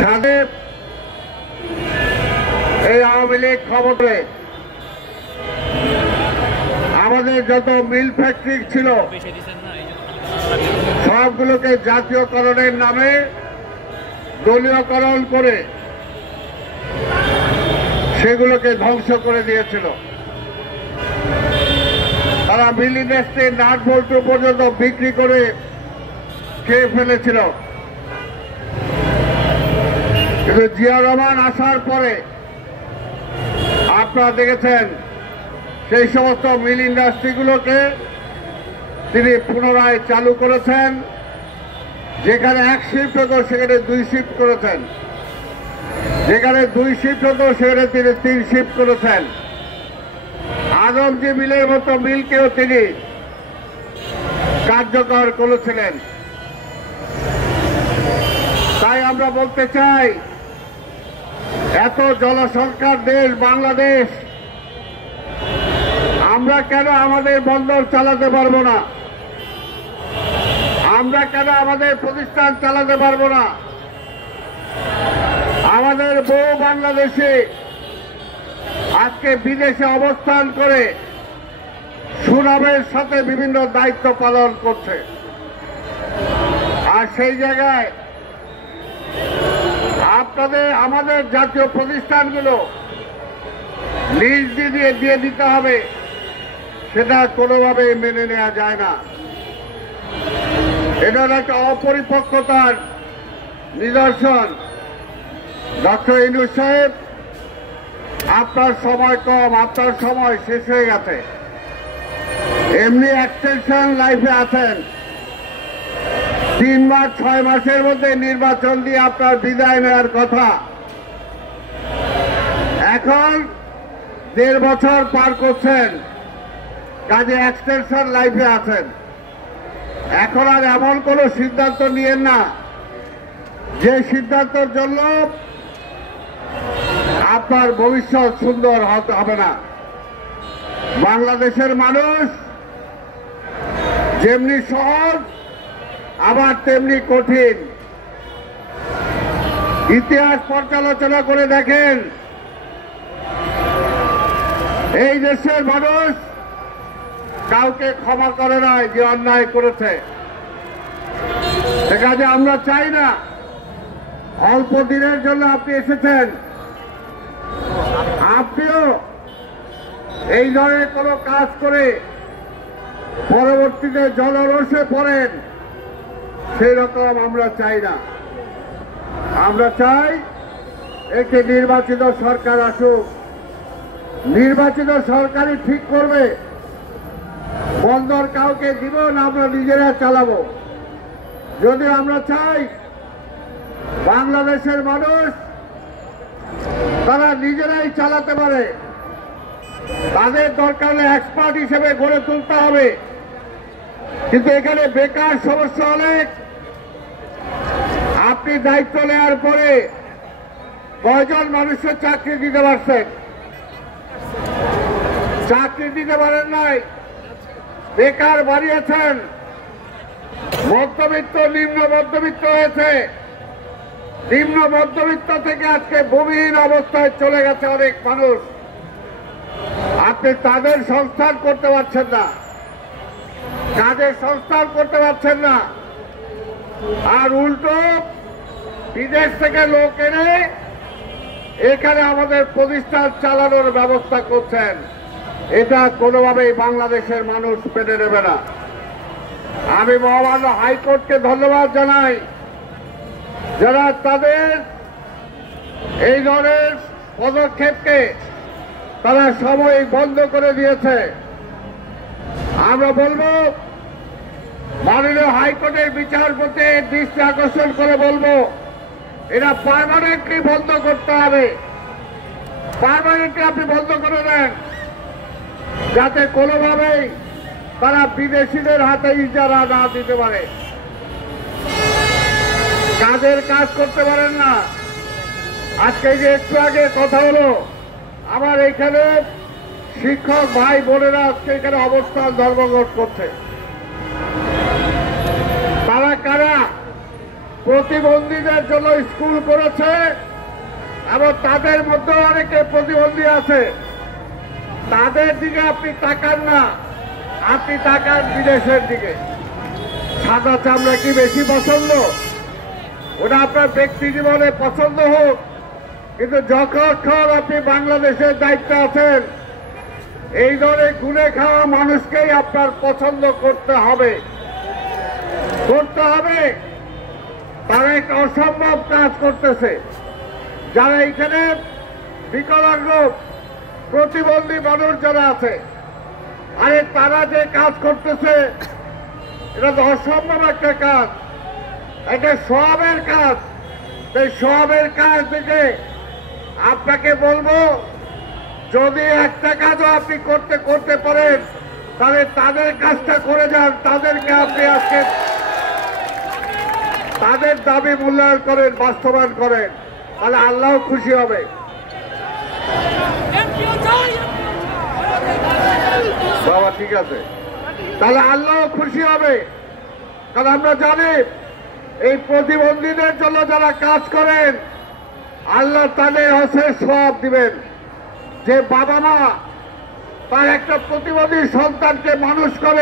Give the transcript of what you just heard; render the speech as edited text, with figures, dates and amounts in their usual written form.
সাথে এই আওয়ামী লীগ ক্ষমতায় আমাদের যত মিল ফ্যাক্টরি ছিল সবগুলোকে জাতীয়করণের নামে দলীয়করণ করে সেগুলোকে ধ্বংস করে দিয়েছিল। তারা মিল ইন্ডাস্ট্রির নাট বল্টু পর্যন্ত বিক্রি করে খেয়ে ফেলেছিল। কিন্তু জিয়া রহমান আসার পরে আপনারা দেখেছেন সেই সমস্ত মিল ইন্ডাস্ট্রিগুলোকে তিনি পুনরায় চালু করেছেন। যেখানে এক শিফট হতো সেখানে 2 শিফট করেছেন, যেখানে 2 শিফট হতো সেখানে তিনি 3 শিফট করেছেন। আদমজি মিলের মতো মিলকেও তিনি কার্যকর করেছিলেন। তাই আমরা বলতে চাই, এত জনসংখ্যার দেশ বাংলাদেশ, আমরা কেন আমাদের বন্দর চালাতে পারবো না? আমরা কেন আমাদের প্রতিষ্ঠান চালাতে পারবো না? আমাদের বউ বাংলাদেশে আজকে বিদেশে অবস্থান করে সুনামের সাথে বিভিন্ন দায়িত্ব পালন করছে। আর সেই জায়গায় আমাদের জাতীয় প্রতিষ্ঠানগুলো লিজ দিয়ে দিতে হবে, সেটা কোনোভাবেই মেনে নেওয়া যায় না। এটা একটা অপরিপক্কতার নিদর্শন। ডক্টর ইউনূস সাহেব, আপনার সময় কম, আপনার সময় শেষ হয়ে গেছে। এমনি এক্সটেনশন লাইফে আছেন। 3 মাস 6 মাসের মধ্যে নির্বাচন দিয়ে আপনার বিদায় নেওয়ার কথা। এখন 1.5 বছর পার করছেন, কাজে এক্সটেনশন লাইফে আছেন। এখন আর এমন কোনো সিদ্ধান্ত নিয়েন না যে সিদ্ধান্তের জন্য আপনার ভবিষ্যৎ সুন্দর হবে না। বাংলাদেশের মানুষ যেমনি সহজ আবার তেমনি কঠিন। ইতিহাস পর্যালোচনা করে দেখেন, এই দেশের মানুষ কাউকে ক্ষমা করে নাই যে অন্যায় করেছে। কাজে আমরা চাই না অল্প দিনের জন্য আপনি এসেছেন, আপনিও এই ধরনের কোনো কাজ করে পরবর্তীতে জলরসে পড়েন, সেই রকম আমরা চাই না। আমরা চাই একটি নির্বাচিত সরকার আসুক। নির্বাচিত সরকারই ঠিক করবে বন্দর কাউকে দিব না আমরা নিজেরা চালাবো। যদি আমরা চাই বাংলাদেশের মানুষ তারা নিজেরাই চালাতে পারে, তাদের দরকার হলে এক্সপার্ট হিসেবে গড়ে তুলতে হবে। কিন্তু এখানে বেকার সমস্যা অনেক। আপনি দায়িত্ব নেওয়ার পরে কয়জন মানুষের চাকরি দিতে পারছেন? চাকরি দিতে পারেন নাই, বেকার বাড়িয়েছেন। মধ্যবিত্ত নিম্ন মধ্যবিত্ত হয়েছে, নিম্ন মধ্যবিত্ত থেকে আজকে ভূমিহীন অবস্থায় চলে গেছে অনেক মানুষ। আপনি তাদের সংস্থান করতে পারছেন না, কাজের সংস্থান করতে পারছেন না, আর উল্টো বিদেশ থেকে লোক এনে এখানে আমাদের প্রতিষ্ঠান চালানোর ব্যবস্থা করছেন। এটা কোনোভাবেই বাংলাদেশের মানুষ মেনে নেবে না। আমি মহামান্য হাইকোর্টকে ধন্যবাদ জানাই, যারা তাদের এই ধরনের পদক্ষেপকে তারা সময় বন্ধ করে দিয়েছে। আমরা বলবো মাননীয় হাইকোর্টের বিচারপতি দৃষ্টি আকর্ষণ করে বলবো, এটা পার্মানেন্টলি বন্ধ করতে হবে। পার্মানেন্টলি আপনি বন্ধ করে দেন, যাতে কোনোভাবেই তারা বিদেশিদের হাতে ইজারা না দিতে পারে, কাজের কাজ করতে পারেন না। আজকে যে একটু আগে কথা হলো, আমার এখানে শিক্ষক ভাই বোনেরা আজকে এখানে অবস্থান ধর্মঘট করছে। তারা কারা? প্রতিবন্ধীদের জন্য স্কুল করেছে এবং তাদের মধ্যে অনেকে প্রতিবন্ধী আছে। তাদের দিকে আপনি তাকান না, আপনি তাকান বিদেশের দিকে। সাদা চামড়া কি বেশি পছন্দ? ওটা আপনার ব্যক্তি জীবনে পছন্দ হোক, কিন্তু যখন আপনি বাংলাদেশের দায়িত্বে আছেন, এই ধরনের গুণে খাওয়া মানুষকেই আপনার পছন্দ করতে হবে। তারা একটা অসম্ভব কাজ করতেছে। যারা এখানে বিকলাঙ্গ প্রতিবন্ধী মানুষ যারা আছে, আরে তারা যে কাজ করতেছে এটা তো অসম্ভব একটা কাজ, এটা সবের কাজ। এই সবের কাজ থেকে আপনাকে বলবো, যদি একটা কাজও আপনি করতে পারেন, তাহলে তাদের কাজটা করে যান। তাদেরকে আপনি আজকে তাদের দাবি মূল্যায়ন করেন, বাস্তবায়ন করেন, তাহলে আল্লাহ খুশি হবে। বাবা ঠিক আছে, তাহলে আল্লাহ খুশি হবে। কারণ আমরা জানি এই প্রতিবন্ধীদের জন্য যারা কাজ করেন, আল্লাহ তাদের অশেষ সওয়াব দিবেন। যে বাবা মা তার একটা প্রতিবন্ধী সন্তানকে মানুষ করে,